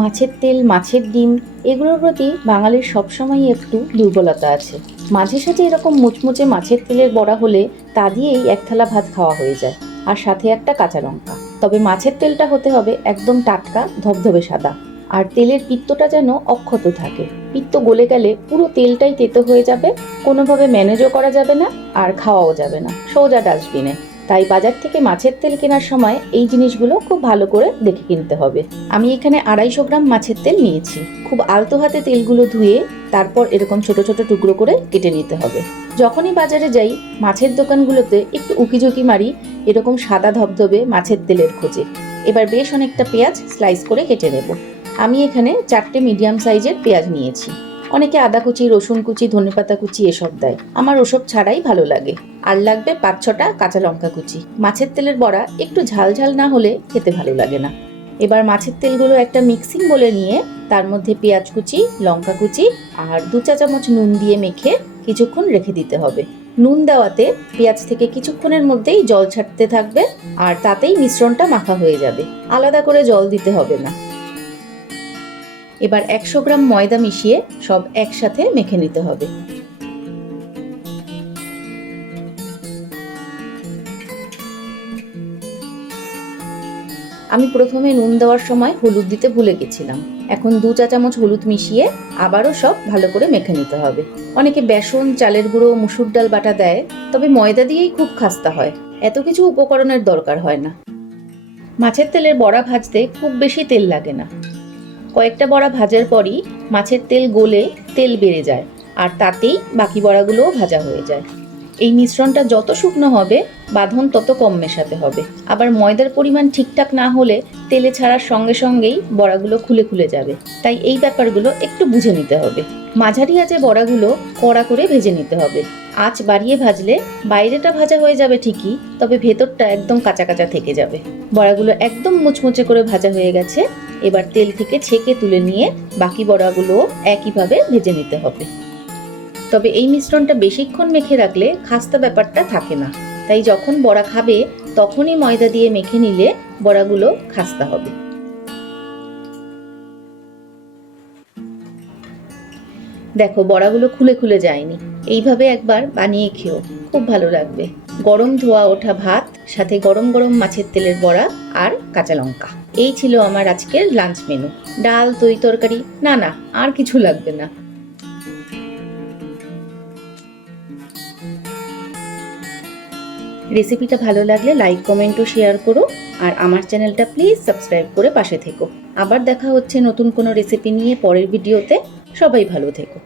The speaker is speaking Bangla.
মাছের তেল, মাছের ডিম এগুলোর প্রতি বাঙালির সবসময়ই একটু দুর্বলতা আছে। মাঝে সাঝে এরকম মুচমুচে মাছের তেলের বড়া হলে তা দিয়েই এক থালা ভাত খাওয়া হয়ে যায়, আর সাথে একটা কাঁচা লঙ্কা। তবে মাছের তেলটা হতে হবে একদম টাটকা, ধবধবে সাদা, আর তেলের পিত্তটা যেন অক্ষত থাকে। পিত্ত গলে গেলে পুরো তেলটাই তেতো হয়ে যাবে, কোনোভাবে ম্যানেজও করা যাবে না, আর খাওয়াও যাবে না, সোজা ডাস্টবিনে। তাই বাজার থেকে মাছের তেল কেনার সময় এই জিনিসগুলো খুব ভালো করে দেখে কিনতে হবে। আমি এখানে 250 গ্রাম মাছের তেল নিয়েছি। খুব আলতো হাতে তেলগুলো ধুয়ে তারপর এরকম ছোট ছোট টুকরো করে কেটে নিতে হবে। যখনই বাজারে যাই মাছের দোকানগুলোতে একটু উকিঝুঁকি মারি এরকম সাদা ধবধবে মাছের তেলের খোঁজে। এবার বেশ অনেকটা পেঁয়াজ স্লাইস করে কেটে নেব। আমি এখানে 4টে মিডিয়াম সাইজের পেঁয়াজ নিয়েছি। অনেকে আদা কুচি, রসুন কুচি, ধনেপাতা কুচি এসব দেয়, আমার ওসব ছাড়াই ভালো লাগে। আর লাগবে 5-6টা কাঁচা লঙ্কা কুচি। মাছের তেলের বড়া একটু ঝাল ঝাল না হলে খেতে ভালো লাগে না। এবার মাছের তেলগুলো একটা মিক্সিং বলে নিয়ে তার মধ্যে পেঁয়াজ কুচি, লঙ্কা কুচি আর 2 চা চামচ নুন দিয়ে মেখে কিছুক্ষণ রেখে দিতে হবে। নুন দেওয়াতে পেঁয়াজ থেকে কিছুক্ষণের মধ্যেই জল ছাড়তে থাকবে, আর তাতেই মিশ্রণটা মাখা হয়ে যাবে, আলাদা করে জল দিতে হবে না। এবার 100 গ্রাম ময়দা মিশিয়ে সব একসাথে মেখে নিতে হবে। আমি প্রথমে নুন দেওয়ার সময় হলুদ দিতে ভুলে গেছিলাম। এখন 2 চা চামচ হলুদ মিশিয়ে আবারও সব ভালো করে মেখে নিতে হবে। অনেকে বেসন, চালের গুঁড়ো, মুসুর ডাল বাটা দেয়, তবে ময়দা দিয়েই খুব খাস্তা হয়, এত কিছু উপকরণের দরকার হয় না। মাছের তেলের বড়া ভাজতে খুব বেশি তেল লাগে না। কয়েকটা বড়া ভাজার পরই মাছের তেল গলে তেল বেড়ে যায়, আর তাতেই বাকি বড়াগুলোও ভাজা হয়ে যায়। এই মিশ্রণটা যত শুকনো হবে বাঁধন তত কম মেশাতে হবে। আবার ময়দার পরিমাণ ঠিকঠাক না হলে তেলে ছাড়ার সঙ্গে সঙ্গেই বড়াগুলো খুলে খুলে যাবে, তাই এই ব্যাপারগুলো একটু বুঝে নিতে হবে। মাঝারি আঁচে বড়াগুলো কড়া করে ভেজে নিতে হবে। আঁচ বাড়িয়ে ভাজলে বাইরেটা ভাজা হয়ে যাবে ঠিকই, তবে ভেতরটা একদম কাঁচা কাঁচা থেকে যাবে। বড়াগুলো একদম মুচমুচে করে ভাজা হয়ে গেছে। এবার তেল থেকে ছেঁকে তুলে নিয়ে বাকি বড়াগুলো একইভাবে ভেজে নিতে হবে। তবে এই মিশ্রণটা বেশিক্ষণ মেখে রাখলে খাস্তা ব্যাপারটা থাকে না, তাই যখন বড়া খাবে তখনই ময়দা দিয়ে মেখে নিলে বড়াগুলো খাস্তা হবে। দেখো বড়াগুলো খুলে খুলে যায়নি। এইভাবে একবার বানিয়ে খেও, খুব ভালো লাগবে। গরম ধোয়া ওঠা ভাত, সাথে গরম গরম মাছের তেলের বড়া আর কাঁচা লঙ্কা। এই ছিল আমার আজকের লাঞ্চ মেনু। ডাল, দই তরকারি না, আর কিছু লাগবে না। রেসিপিটা ভালো লাগলে লাইক, কমেন্ট ও শেয়ার করো, আর আমার চ্যানেলটা প্লিজ সাবস্ক্রাইব করে পাশে থেকো। আবার দেখা হচ্ছে নতুন কোনো রেসিপি নিয়ে পরের ভিডিওতে। সবাই ভালো থেকো।